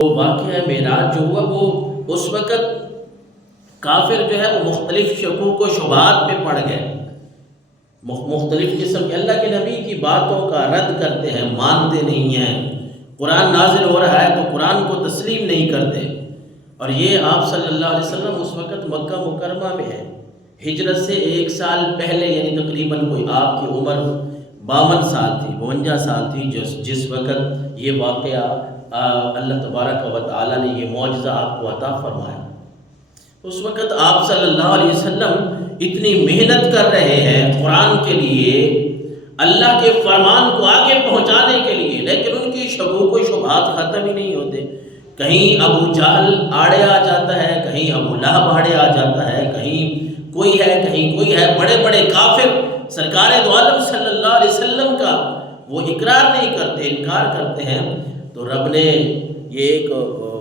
وہ واقعہ معراج جو ہوا وہ اس وقت کافر جو ہے وہ مختلف شکوک و شبہات میں پڑ گئے، مختلف قسم کے اللہ کے نبی کی باتوں کا رد کرتے ہیں، مانتے نہیں ہیں، قرآن نازل ہو رہا ہے تو قرآن کو تسلیم نہیں کرتے۔ اور یہ آپ صلی اللہ علیہ وسلم اس وقت مکہ مکرمہ میں ہے، ہجرت سے 1 سال پہلے، یعنی تقریباً کوئی آپ کی عمر 52 سال تھی، 52 سال تھی جس وقت یہ واقعہ اللہ تبارک و تعالیٰ نے یہ معجزہ آپ کو عطا فرمایا۔ اس وقت آپ صلی اللہ علیہ وسلم اتنی محنت کر رہے ہیں قرآن کے لیے، اللہ کے فرمان کو آگے پہنچانے کے لیے، لیکن ان کی شکوک و شبہات ختم ہی نہیں ہوتے۔ کہیں ابو جہل آڑے آ جاتا ہے، کہیں ابو لہب آڑے آ جاتا ہے، کہیں کوئی ہے کہیں کوئی ہے، بڑے بڑے کافر سرکار دو عالم صلی اللہ علیہ وسلم کا وہ اقرار نہیں کرتے، انکار کرتے ہیں۔ تو رب نے یہ ایک،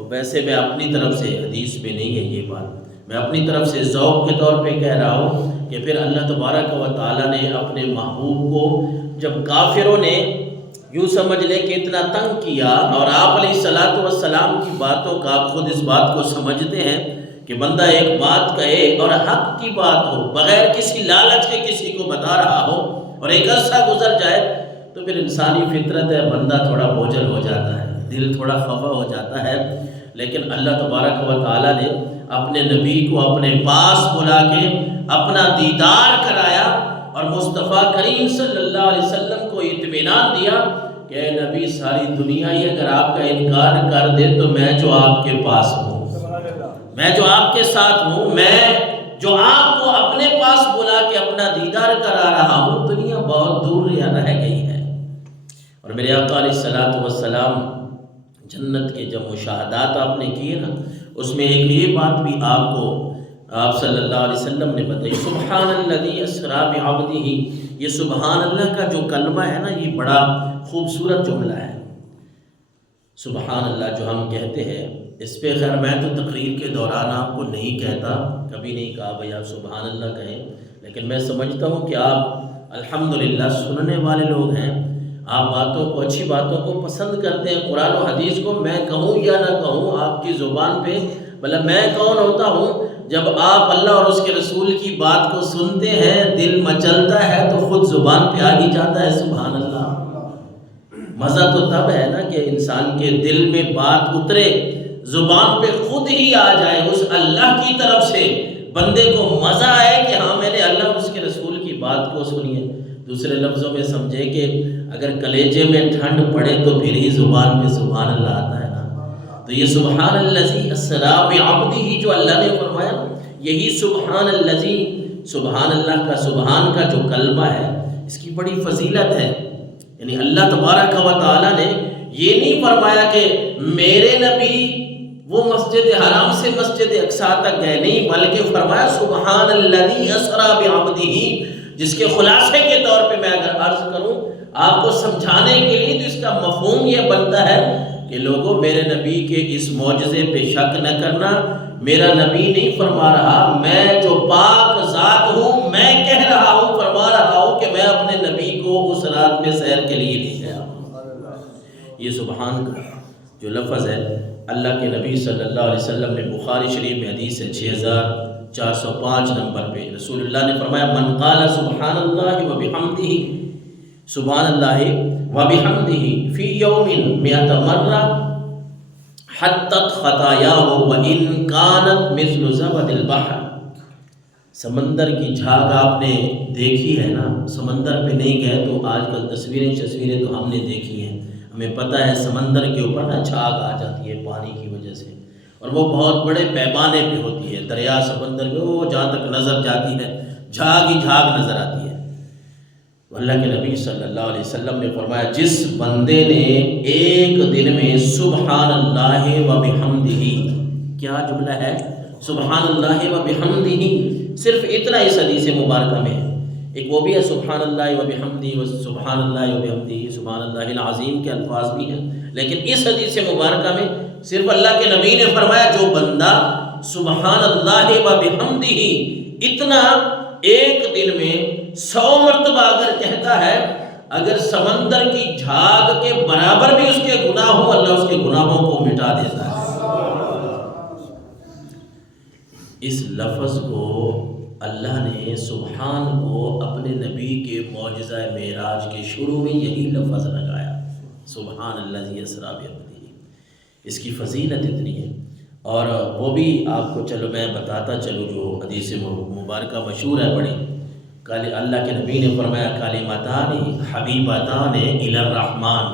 ویسے میں اپنی طرف سے، حدیث میں نہیں ہے یہ بات، میں اپنی طرف سے ذوق کے طور پہ کہہ رہا ہوں کہ پھر اللہ تبارک و تعالیٰ نے اپنے محبوب کو جب کافروں نے یوں سمجھ لے کہ اتنا تنگ کیا، اور آپ علیہ الصلاۃ والسلام کی باتوں کا، آپ خود اس بات کو سمجھتے ہیں کہ بندہ ایک بات کہے اور حق کی بات ہو، بغیر کسی لالچ کے کسی کو بتا رہا ہو، اور ایک عرصہ گزر جائے تو پھر انسانی فطرت ہے، بندہ تھوڑا بوجھل ہو جاتا ہے، دل تھوڑا خفا ہو جاتا ہے۔ لیکن اللہ تبارک و تعالیٰ نے اپنے نبی کو اپنے پاس بلا کے اپنا دیدار کرایا، اور مصطفیٰ کریم صلی اللہ علیہ وسلم کو اطمینان دیا کہ اے نبی، ساری دنیا ہی اگر آپ کا انکار کر دے تو میں جو آپ کے پاس ہوں، میں جو آپ کے ساتھ ہوں، میں جو آپ کو اپنے پاس بلا کے اپنا دیدار کرا رہا ہوں، دنیا بہت دور رہ گئی ہے۔ اور میرے آقا علیہ الصلاۃ والسلام جنت کے جب مشاہدات آپ نے کیے نا، اس میں ایک یہ بات بھی آپ کو آپ صلی اللہ علیہ وسلم نے بتائی، سبحان الذی اسریٰ بعبدہ۔ یہ سبحان اللہ کا جو کلمہ ہے نا، یہ بڑا خوبصورت جملہ ہے۔ سبحان اللہ جو ہم کہتے ہیں، اس پہ خیر میں تو تقریر کے دوران آپ کو نہیں کہتا، کبھی نہیں کہا بھئی آپ سبحان اللہ کہیں، لیکن میں سمجھتا ہوں کہ آپ الحمدللہ سننے والے لوگ ہیں، آپ باتوں کو، اچھی باتوں کو پسند کرتے ہیں، قرآن و حدیث کو میں کہوں یا نہ کہوں آپ کی زبان پہ، بھلا میں کون ہوتا ہوں جب آپ اللہ اور اس کے رسول کی بات کو سنتے ہیں، دل مچلتا ہے تو خود زبان پہ آ ہی جاتا ہے سبحان اللہ۔ مزہ تو تب ہے نا کہ انسان کے دل میں بات اترے، زبان پہ خود ہی آ جائے، اس اللہ کی طرف سے بندے کو مزہ آئے کہ ہاں میں نے اللہ اور اس کے رسول کی بات کو سنی ہے۔ دوسرے لفظوں میں سمجھے کہ اگر کلیجے میں ٹھنڈ پڑے تو پھر ہی زبان پہ سبحان اللہ آتا ہے نا۔ تو یہ سبحان الذی اسریٰ بعبدہ جو اللہ نے فرمایا، یہی سبحان الذی، سبحان اللہ کا، سبحان کا جو کلمہ ہے، اس کی بڑی فضیلت ہے۔ یعنی اللہ تبارک و تعالیٰ نے یہ نہیں فرمایا کہ میرے نبی وہ مسجد حرام سے مسجد اقصیٰ تک گئے، نہیں، بلکہ فرمایا سبحان الذی اسریٰ بعبدہ، جس کے خلاصے کے طور پہ میں اگر عرض کروں آپ کو سمجھانے کے لیے تو اس کا مفہوم یہ بنتا ہے کہ لوگوں میرے نبی کے اس معجزے پہ شک نہ کرنا، میرا نبی نہیں فرما رہا، میں جو پاک ذات ہوں میں کہہ رہا ہوں، فرما رہا ہوں کہ میں اپنے نبی کو اس رات میں سیر کے لیے لے گیا ہوں۔ یہ سبحان کا جو لفظ ہے، اللہ کے نبی صلی اللہ علیہ وسلم نے بخاری شریف میں حدیث ہے 6405 نمبر پہ، رسول اللہ نے فرمایا من قال سبحان اللہ وبحمدہ، سبحان اللہ وبحمدہ فی یوم 100 مرہ حطت خطایاہ وان کانت مثل زبد البحر۔ سمندر کی جھاگ آپ نے دیکھی ہے نا، سمندر پہ نہیں گئے تو آج کل تصویریں تو ہم نے دیکھی ہیں، ہمیں پتہ ہے سمندر کے اوپر نا جھاگ آ جاتی ہے پانی کی وجہ سے، اور وہ بہت بڑے پیمانے پہ ہوتی ہے، دریا سمندر میں وہ جہاں تک نظر جاتی ہے جھاگ ہی جھاگ نظر آتی ہے۔ اللہ کے نبی صلی اللہ علیہ وسلم نے فرمایا جس بندے نے ایک دن میں سبحان اللہ وبحمدہ، کیا جملہ ہے، سبحان اللہ وبحمدہ، صرف اتنا اس حدیث مبارکہ میں ہے، ایک وہ بھی ہے سبحان اللہ وبحمدہ، سبحان اللہ وبحمدہ، سبحان اللہ العظیم کے الفاظ بھی ہیں، لیکن اس حدیث مبارکہ میں صرف اللہ کے نبی نے فرمایا جو بندہ سبحان اللہ وبحمدہ اتنا ایک دن میں 100 مرتبہ اگر کہتا ہے اگر سمندر کی جھاگ کے برابر بھی اس کے گناہ ہوں، اللہ اس کے گناہوں کو مٹا دیتا ہے۔ اس لفظ کو اللہ نے سبحان کو اپنے نبی کے معجزہ معراج کے شروع میں یہی لفظ لگایا، سبحان الذی اسریٰ بعبدہ۔ اس کی فضیلت اتنی ہے، اور وہ بھی آپ کو چلو میں بتاتا چلوں، جو حدیث مبارکہ مشہور ہے بڑی، اللہ کے نبی نے فرمایا کلمتان حبیبتان الی الرحمن،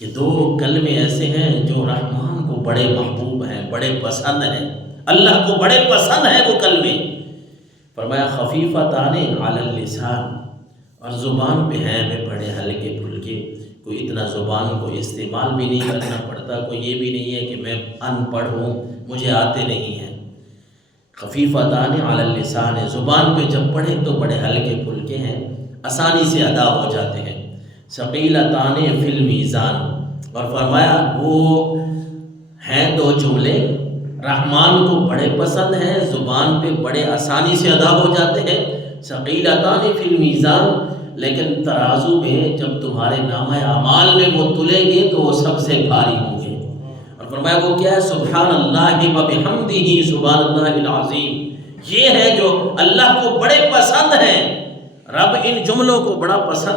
کہ دو کلمے ایسے ہیں جو رحمان کو بڑے محبوب ہیں، بڑے پسند ہیں، اللہ کو بڑے پسند ہیں وہ کلمے۔ فرمایا خفیفتان علی اللسان، اور زبان پہ ہیں میں بڑے ہلکے پھلکے، کوئی اتنا زبان کو استعمال بھی نہیں کرنا پڑتا، کوئی یہ بھی نہیں ہے کہ میں ان پڑھ ہوں مجھے آتے نہیں ہیں۔ خفیفتان علی اللسان، زبان پہ جب پڑھیں تو بڑے ہلکے پھلکے ہیں، آسانی سے ادا ہو جاتے ہیں۔ ثقیلتان فی المیزان، اور فرمایا وہ ہیں دو جملے رحمان کو بڑے پسند ہیں، زبان پہ بڑے آسانی سے ادا ہو جاتے ہیں، ثقیلتان فی المیزان، لیکن ترازو میں جب تمہارے نامہ اعمال میں وہ تلیں گے تو وہ سب سے بھاری ہوں گے۔ اور فرمایا وہ کیا ہے؟ سبحان اللہ و بحمدہ سبحان اللہ العظیم، یہ ہے جو اللہ کو بڑے پسند ہیں۔ رب ان جملوں کو بڑا پسند